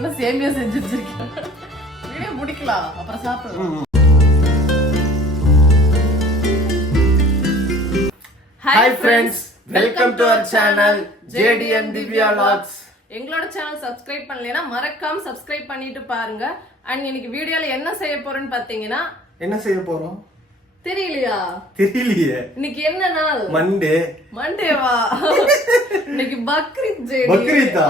சொன்னா சேமியா செஞ்சு வச்சிருக்கேன். வீடியோ முடிக்கலாம், அப்புறம் சாப்பிடலாம். Hi friends, welcome to our channel JDN Divya Vlogs. எங்களோட சேனல் சப்ஸ்கிரைப் பண்ணலைன்னா மறக்காம சப்ஸ்கிரைப் பண்ணிட்டு பாருங்க. அண்ட் இன்னைக்கு வீடியோல என்ன செய்ய போறோம்னு பாத்தீங்கன்னா, என்ன செய்ய போறோம் தெரியலையா? தெரியலையே. இன்னைக்கு என்ன நாள்? மண்டேவா? இன்னைக்கு பக்ரீத். பக்ரீத்தா?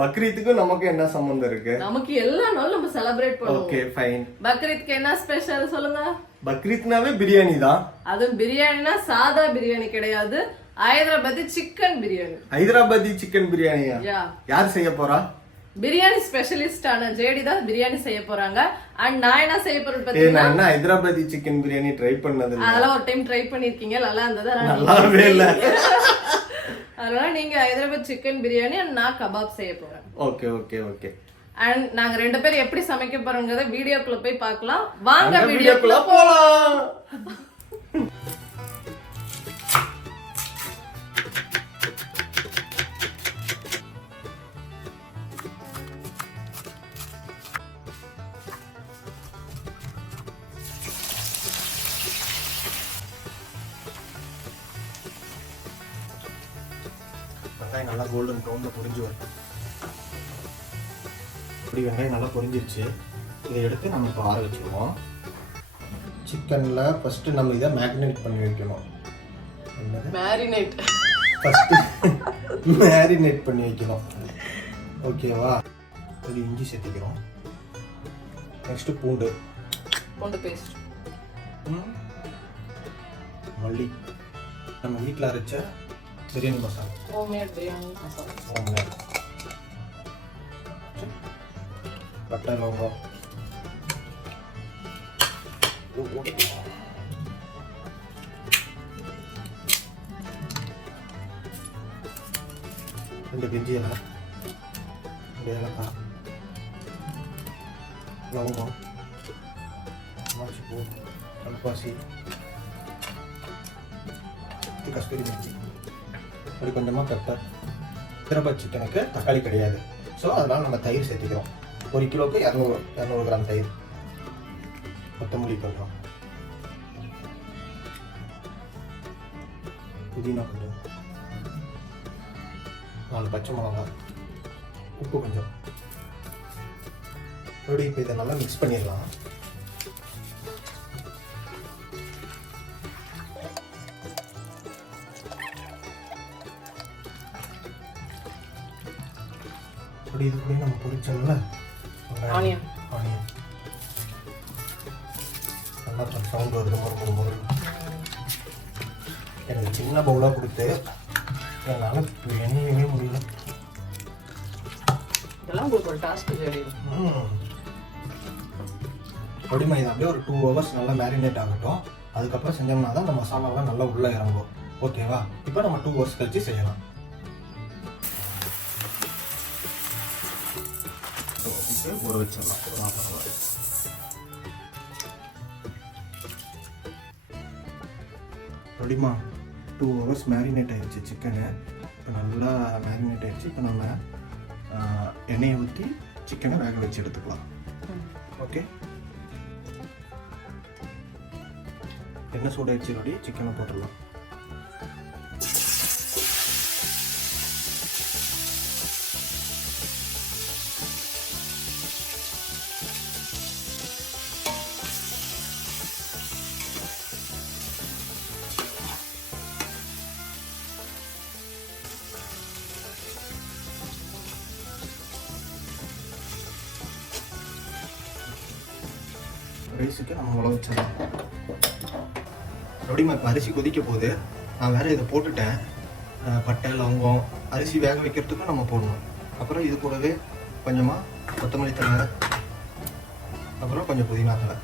பக்ரீத்துக்கு நமக்கு என்ன சம்பந்தம் இருக்கு? நமக்கு எல்லா நாளும் நம்ம செலிப்ரேட் பண்ணுவோம். Okay fine. பக்ரீத்க்கு என்ன ஸ்பெஷல் சொல்லுங்க? பக்ரீத்னாவே பிரியாணி தான். அதுவும் பிரியாணினா சாதா பிரியாணி கிடையாது, ஹைதராபாதி சிக்கன் பிரியாணி. ஹைதராபாதி சிக்கன் பிரியாணியா? யார் செய்ய போறா? பிரியாணி ஸ்பெஷலிஸ்டான ஜேடி தான் பிரியாணி செய்ய போறாங்க. அண்ட் நான் என்ன செய்ய போறேன் பாத்தீங்கன்னா, நான் ஹைதராபாதி சிக்கன் பிரியாணி ட்ரை பண்ணது இல்ல. அதெல்லாம் ஒரு டைம் ட்ரை பண்ணிருக்கீங்க, நல்லா இருந்தது. நல்லாவே இல்ல. அதனால நீங்க ஹைதராபாத் சிக்கன் பிரியாணி அண்ட் நான் கபாப் செய்ய போறேன். Okay okay okay. அண்ட் நாங்க ரெண்டு பேரும் எப்படி சமைக்க போறோம்ங்கறத வீடியோக்குள்ள போய் பார்க்கலாம். வாங்க வீடியோக்குள்ள போலாம். வெங்காயம் நல்லா கோல்டன் ப்ரௌன்ல பொரிஞ்சு வரும். இப்படி வெங்காயம் நல்லா பொரிஞ்சிருச்சு. இதை எடுத்து நம்ம இப்போ ஆற வச்சுருவோம். சிக்கனில் ஃபஸ்ட்டு நம்ம இதை மேரினேட் பண்ணி வைக்கணும். மேரினேட் பண்ணி வைக்கணும். ஓகேவா? இது இஞ்சி சேர்த்துக்கிறோம். நெக்ஸ்ட்டு பூண்டு பேஸ்ட், மல்லி, நம்ம வீட்டில் அரைச்ச பிரியாணி மசாலா, ஹோம்மேட் பிரியாணி மசாலா, ஹோம்மேட், பட்டை லவங்கம், ரெண்டு பிரிஞ்சி இலை, ரெண்டு ஏலக்காய், லவங்கம், மாச்சிப்பூ, கல்பாசி, கஸ்தூரி மிர்ச்சி, அப்படி கொஞ்சமாக பெப்பர். ஹைதராபாத் சிக்கனுக்கு தக்காளி கிடையாது, ஸோ அதனால் நம்ம தயிர் சேர்த்துக்கிறோம். 1 கிலோவுக்கு 200 கிராம் தயிர். கொத்தமல்லி கொஞ்சம், புதினா கொஞ்சம், 4 பச்சை மிளகா, உப்பு கொஞ்சம். அப்படி இப்போ இதை நல்லா மிக்ஸ் பண்ணிடலாம். அப்படி இது கூட நம்ம பொரிச்சோம்ல ஆனியன், நல்லா சவுண்ட் வருது. முறு எனக்கு சின்ன பவுலாக கொடுத்து என்னால் எண்ணவே முடியல. அப்படிமா இது அப்படியே ஒரு 2 hours நல்லா மேரினேட் ஆகட்டும். அதுக்கப்புறம் செஞ்சோம்னா தான் அந்த மசாலாலாம் நல்லா உள்ளே இறங்கும். ஓகேவா? இப்போ நம்ம 2 hours கழிச்சு செய்யலாம். ஊற வச்சிடலாம். ரெடிமா 2 hours மேரினேட் ஆயிடுச்சு சிக்கனு. இப்போ நல்லா மேரினேட் ஆயிடுச்சு. இப்போ நம்ம எண்ணெயை ஊற்றி சிக்கனை வேக வச்சு எடுத்துக்கலாம். ஓகே, எண்ணெய் சூடாயிடுச்சு. ரெடி, சிக்கனை போட்டுடலாம். ரைஸுக்கு நம்ம உழ வச்சிடலாம். எப்படிமா இப்போ அரிசி கொதிக்க போகுது. நான் வேறு இதை போட்டுட்டேன். பட்டை லவங்கம் அரிசி வேக வைக்கிறதுக்கும் நம்ம போடணும். அப்புறம் இது கூடவே கொஞ்சமாக கொத்தமல்லி தழை, அப்புறம் கொஞ்சம் புதினா தழை,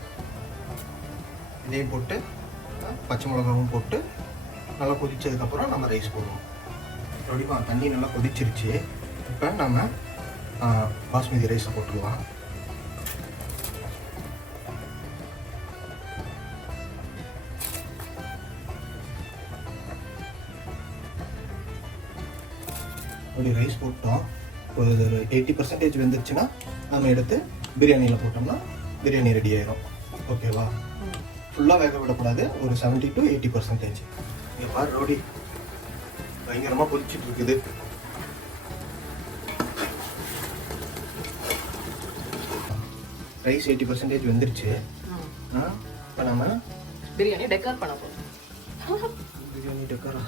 இதையும் போட்டு பச்சை மிளகாவும் போட்டு நல்லா கொதிச்சதுக்கப்புறம் நம்ம ரைஸ் போடுவோம். எப்படிமா தண்ணி நல்லா கொதிச்சிருச்சு. இப்போ நம்ம பாஸ்மதி ரைஸை போட்டுக்கலாம். அப்படி ரைஸ் போட்டோம். ஒரு 80% வெந்துருச்சுன்னா நம்ம எடுத்து பிரியாணியில் போட்டோம்னா பிரியாணி ரெடி ஆயிரும். ஓகேவா? ஃபுல்லாக வேக விடக்கூடாது, ஒரு 70 to 80%. இங்கே பாரு ரோடி பயங்கரமாக கொதிச்சுட்டு இருக்குது. ரைஸ் 80% வெந்துருச்சு. இப்போ நம்ம பிரியாணி டெக்கர் பண்ண போறோம். பிரியாணி டெக்கரா?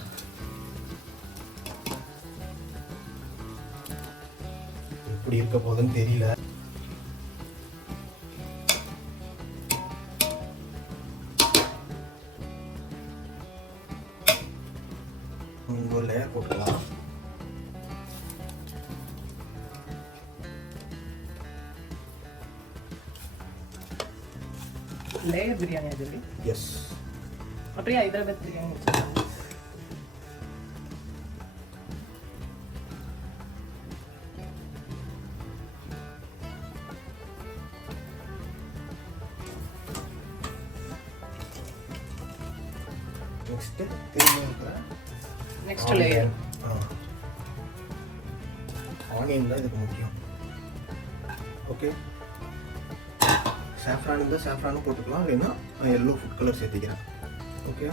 எப்படி இருக்க போகுதுன்னு தெரியல. ஒரு லேயர் போட்டுக்கலாம். லேயர் பிரியாணி அது. எஸ். அப்படியே ஹைதராபாத் பிரியாணி வச்சுக்கலாம். நெக்ஸ்ட் திரும்ப இருக்கிற நெக்ஸ்ட் லேயர் ஆனியன் தான் இதுக்கு முக்கியம். ஓகே, சாஃப்ரான் இருந்தால் சாஃப்ரானும் போட்டுக்கலாம், இல்லைன்னா நான் எல்லோ ஃபுட் கலர் சேர்த்திக்கிறேன். ஓகே,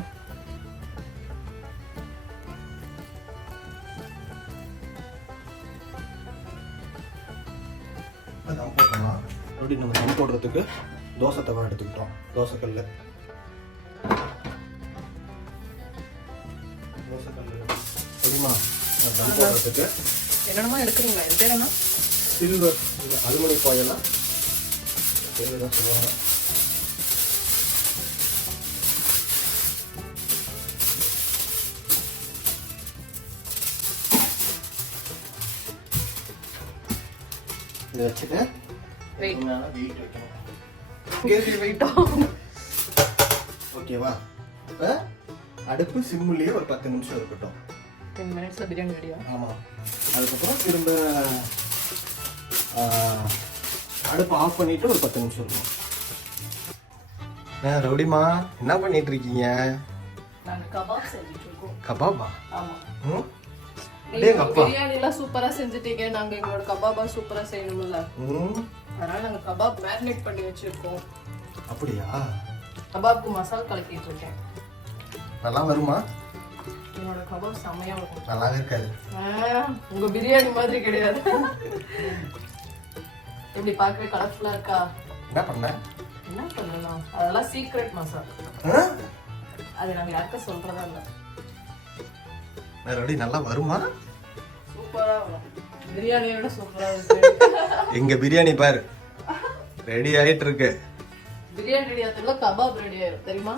தம் போட்டோம்னா அப்படி நம்ம தம் போடுறதுக்கு தோசை தவா எடுத்துக்கிட்டோம். தோசைக்கல் தெரியுமா? தம் போடுறதுக்கு என்னென்னமா எடுக்கிறீங்களா? இது பேர் என்ன? சில்வர் அலுமினிய ஃபாயிலாம் பேர் தான் சொல்லுவாங்க. இதை வச்சுட்டு வெயிட் வைக்கணும். வெயிட் ஓகேவா? இப்போ அடுப்பு சிம்முலேயே ஒரு 10 நிமிஷம் இருக்கட்டும். 10 minutes பிரியாணி ரெடியா? ஆமாம். அதுக்கப்புறம் திரும்ப அடுப்பு ஆஃப் பண்ணிட்டு ஒரு 10 நிமிஷம் இருக்கும். ரவுடிமா என்ன பண்ணிட்டு இருக்கீங்க? நாங்க கபாப் செஞ்சுட்டு இருக்கோம். கபாபா? ஆமா. எங்க அப்பா பிரியாணி எல்லாம் சூப்பரா செஞ்சுட்டீங்க, நாங்க எங்களோட கபாபா சூப்பரா செய்யணும்ல, அதனால நாங்க கபாப் மேரினேட் பண்ணி வச்சிருக்கோம். அப்படியா? கபாப்க்கு மசாலா கலக்கிட்டு இருக்கேன். நல்லா வருமா? என்னோட கபாப் செமையா இருக்கும். நல்லாவே இருக்காது. உங்க பிரியாணி மாதிரி கிடையாது. எப்படி பார்க்கவே கலர்ஃபுல்லா இருக்கா? என்ன பண்ண? என்ன பண்ணலாம், அதெல்லாம் சீக்ரெட் மசாலா, அது நாங்க யாருக்கும் சொல்றதா இல்ல. ரெடி நல்லா வருமா? சூப்பரா வரும். பிரியாணியோட சூப்பரா இருக்கு. எங்க பிரியாணி பாரு ரெடி ஆயிட்டு இருக்கு. பிரியாணி ரெடி ஆகுதுல கபாப் ரெடி ஆயிரும் தெரியுமா?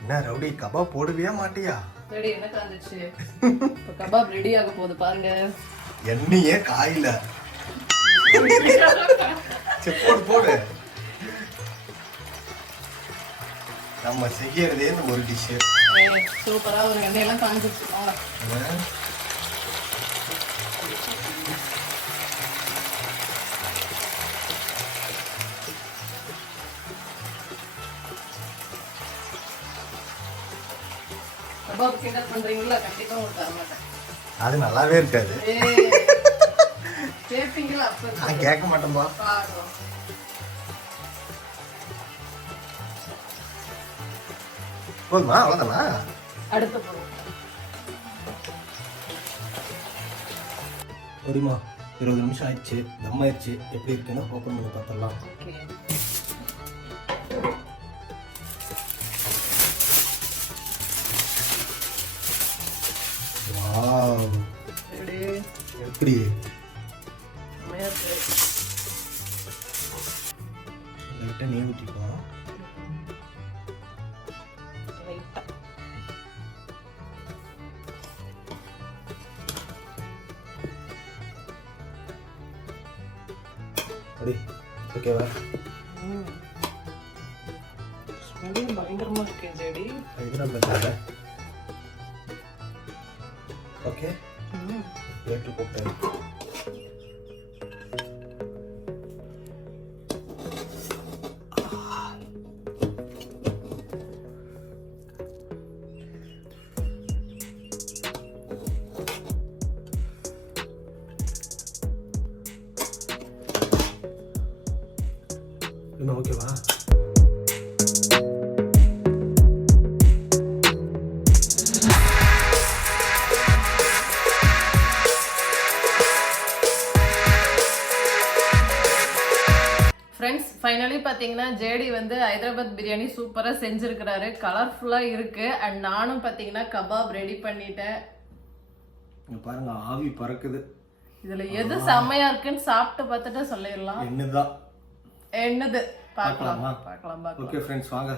என்ன ரவுடி கபாப் போடுவியா மாட்டியா? ரெடி என்ன காந்துச்சு. இப்ப கபாப் ரெடி ஆக போகுது பாருங்க. எண்ணெயே காயில. சரி போடு போடு. நம்ம செய்யறதே இந்த ஒரு டிஷ். சூப்பரா ஒரு எண்ணெயெல்லாம் காஞ்சிச்சு. கபாப் கிண்டல் பண்றீங்களா? கண்டிப்பா உங்களுக்கு தர மாட்டேன். அது நல்லாவே இருக்காது. கேப்பீங்களா? நான் கேட்க மாட்டேன்பா. போதுமா? அவ்வளோதானா? அடுத்த போதும். சரிம்மா, 20 நிமிஷம் ஆயிடுச்சு, தம் ஆயிடுச்சு. எப்படி இருக்குன்னு ஓப்பன் பண்ணி பார்த்துடலாம். ஓகே. வாவ், எப்படி லைட்டாக நெய் ஊற்றிக்கலாம். அப்படி ஓகேவா? பயங்கரமா இருக்கு ஜெடி. ஹைதராபாத். ஓகே, பிளேட்டு போட்டு என்ன ஓகேவா? ஃப்ரெண்ட்ஸ் ஃபைனலி பார்த்தீங்கன்னா ஜேடி வந்து ஹைதராபாத் பிரியாணி சூப்பராக செஞ்சுருக்கிறாரு. கலர்ஃபுல்லாக இருக்கு. அண்ட் நானும் பார்த்தீங்கன்னா கபாப் ரெடி பண்ணிட்டேன். பாருங்க ஆவி பறக்குது. இதுல எது செம்மையா இருக்குன்னு சாப்பிட்டு பார்த்துட்டு சொல்லிடலாம். என்னது பார்க்கலாம். ஓகே ஃப்ரெண்ட்ஸ் வாங்க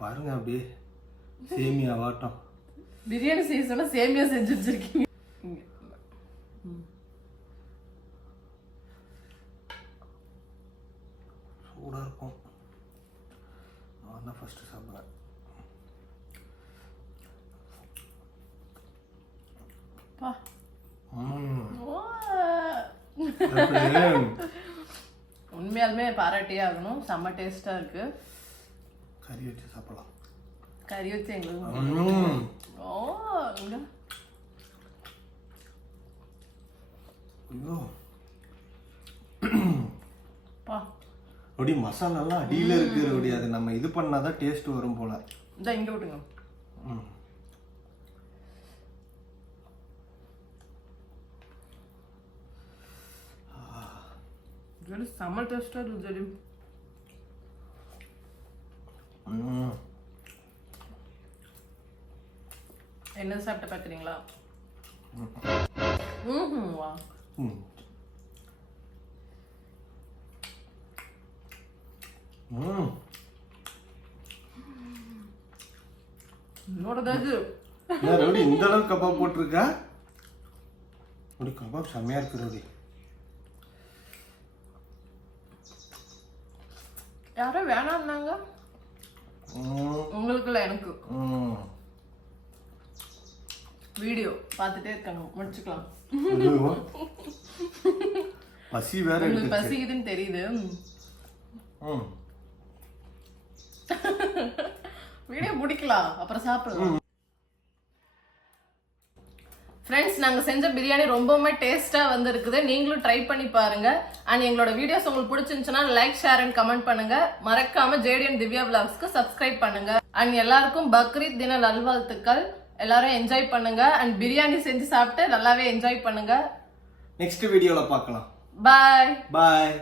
பாருங்க அப்படியே சேமியா வாட்டம். பிரியாணி சீசன்ல சேமியா செஞ்சு வச்சிருக்கீங்க. சூடாக இருக்கும். நான் தான் ஃபஸ்ட்டு சாப்பிட்றேன். உண்மையாலுமே பாராட்டியே ஆகணும். செம்ம டேஸ்டா இருக்கு. கறி வச்சு சாப்பிடலாம். கறி வச்சு எங்களுக்கு ஐயோ அப்படி மசாலாலாம் அடியில் இருக்கு. அப்படி அது நம்ம இது பண்ணாதான் டேஸ்ட் வரும் போல. இந்த இங்க விட்டுங்க. செம்ம டேஸ்டா இருக்கு. என்ன சாப்பிட்டு பாக்குறீங்களா? வா இந்த அளவுக்கு கபாப் போட்டிருக்கா? அப்படி கபாப் செம்மையா இருக்கு ரோடி. யாரோ வேணாம்னாங்க. உங்களுக்குள்ள எனக்கு வீடியோ பார்த்துட்டே இருக்காங்க. முடிச்சுக்கலாம். பசி வேற. உங்களுக்கு பசிக்குதுன்னு தெரியுது. வீடியோ முடிக்கலாம், அப்புறம் சாப்பிடலாம். ஃப்ரெண்ட்ஸ் நாங்க செஞ்ச பிரியாணி ரொம்பவுமே டேஸ்டா வந்திருக்குது. நீங்களும் ட்ரை பண்ணி பாருங்க. அண்ட் எங்களோட வீடியோஸ் உங்களுக்கு பிடிச்சிருந்துச்சுன்னா லைக், ஷேர் அண்ட் கமெண்ட் பண்ணுங்க. மறக்காம ஜேடி அண்ட் திவ்யா விலாக்ஸ்க்கு சப்ஸ்கிரைப் பண்ணுங்க. அண்ட் எல்லாருக்கும் பக்ரீத் தின நல்வாழ்த்துக்கள். எல்லாரும் என்ஜாய் பண்ணுங்க. அண்ட் பிரியாணி செஞ்சு சாப்பிட்டு நல்லாவே என்ஜாய் பண்ணுங்க. நெக்ஸ்ட் வீடியோல பார்க்கலாம். பாய் பாய்.